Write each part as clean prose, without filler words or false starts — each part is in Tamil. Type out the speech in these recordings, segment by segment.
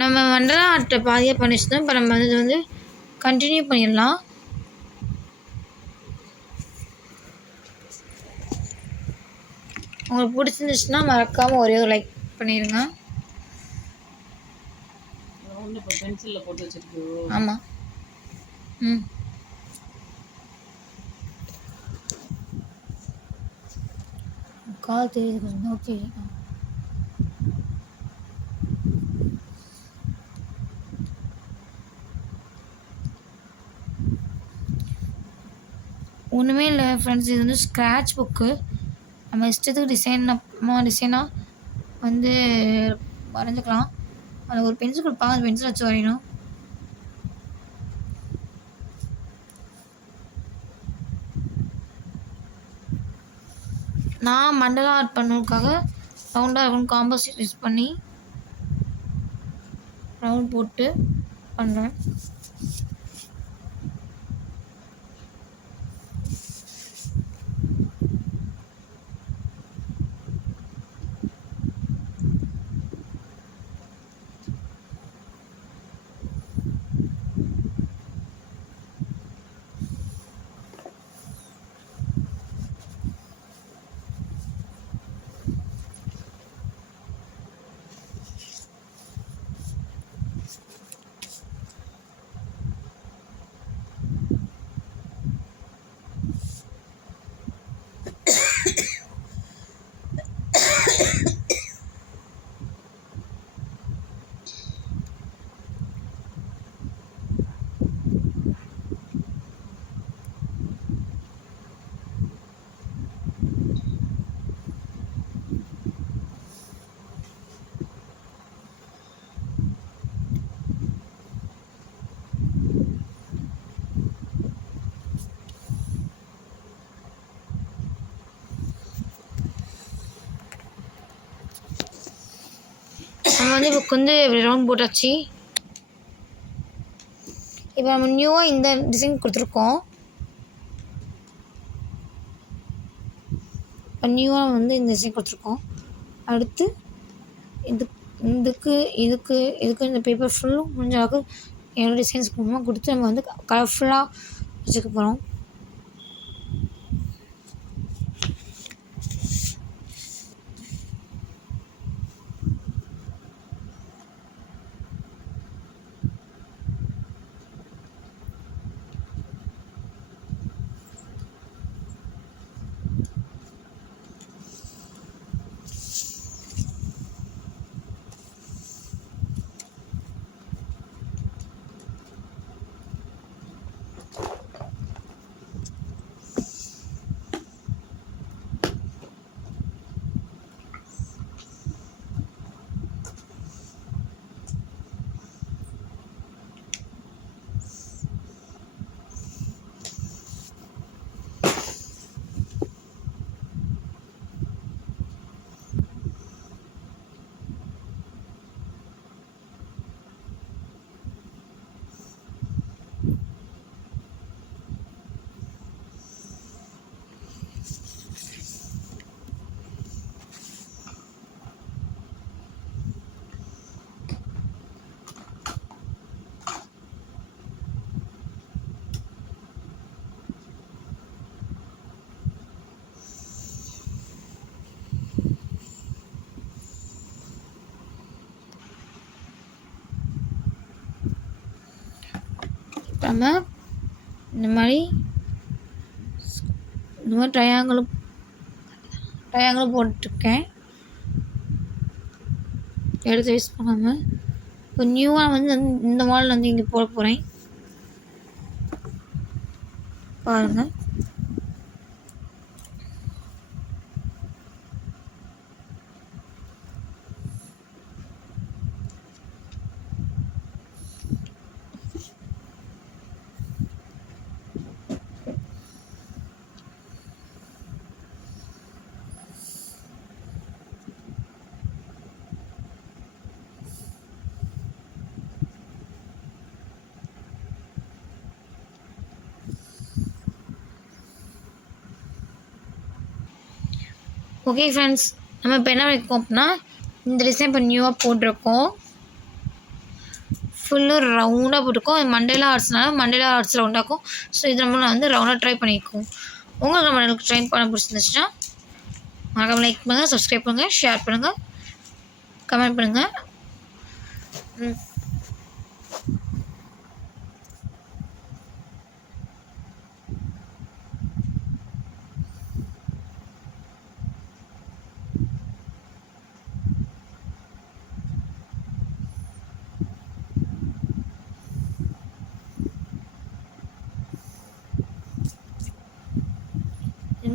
நம்ம மண்டலா ஆர்ட்டை பாதியாக பண்ணிச்சுதான். இப்போ நம்ம இது வந்து கண்டினியூ பண்ணிடலாம். உங்களுக்கு பிடிச்சிருந்துச்சுன்னா மறக்காமல் ஒரே ஒரு லைக் பண்ணிடுங்க. ஆமாம். கால் தெரியுது கொஞ்சம். ஓகே. ஒன்றுமே இல்லை ஃப்ரெண்ட்ஸ், இது வந்து ஸ்க்ராட்ச் புக்கு. நம்ம இஷ்டத்துக்கு டிசைனாக வந்து வரைஞ்சிக்கலாம். அதில் ஒரு பென்சில் கொடுப்பாங்க, அந்த பென்சில் வச்சு வரையணும். நான் மண்டலா ஆர்ட் பண்ணுறதுக்காக ரவுண்டாக இருக்கணும் காம்பஸ் யூஸ் பண்ணி ரவுண்ட் போட்டு பண்ணுறேன். நம்ம வந்து இப்போ வந்து ரவுண்ட் போட்டாச்சு. இப்போ நம்ம நியூவாக இந்த டிசைன் கொடுத்துருக்கோம். இப்போ நியூவாக வந்து இந்த டிசைன் கொடுத்துருக்கோம். அடுத்து இதுக்கு இந்த பேப்பர் ஃபுல்லும் முடிஞ்ச அளவுக்கு என்னோடய டிசைன்ஸ் கொடுத்து நம்ம வந்து கலர்ஃபுல்லாக வச்சுக்க போகிறோம். நம்ம இந்த மாதிரி ட்ரையாங்கிளும் போட்டுருக்கேன். எடுத்து யூஸ் பண்ணாமல் இப்போ நியூவாக வந்து இந்த மாடல் வந்து இங்கே போட போகிறேன். பாருங்கள். ஓகே ஃப்ரெண்ட்ஸ், நம்ம இப்போ என்ன வைக்கோம் அப்படின்னா இந்த டிசைன் இப்போ நியூவாக போட்டிருக்கோம். ஃபுல்லும் ரவுண்டாக போட்டிருக்கோம். மண்டேலா ஆர்ட்ஸ்னால மண்டேலா ஆர்ட்ஸ் ரவுண்டாக்கும். ஸோ இது நம்ம வந்து ரவுண்டாக ட்ரை பண்ணியிருக்கோம். உங்களுக்கு நம்ம எனக்கு ட்ரை பண்ண பிடிச்சிருந்துச்சுன்னா மறக்காம லைக் பண்ணுங்கள், சப்ஸ்கிரைப் பண்ணுங்கள், ஷேர் பண்ணுங்கள், கமெண்ட் பண்ணுங்கள்.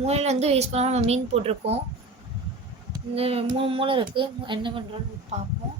மூலையில் வந்து யூஸ் பண்ணாமல் நம்ம மீன் போட்டிருக்கோம். இந்த 3 மூலை இருக்குது. என்ன பண்ணுறோன்னு பார்ப்போம்.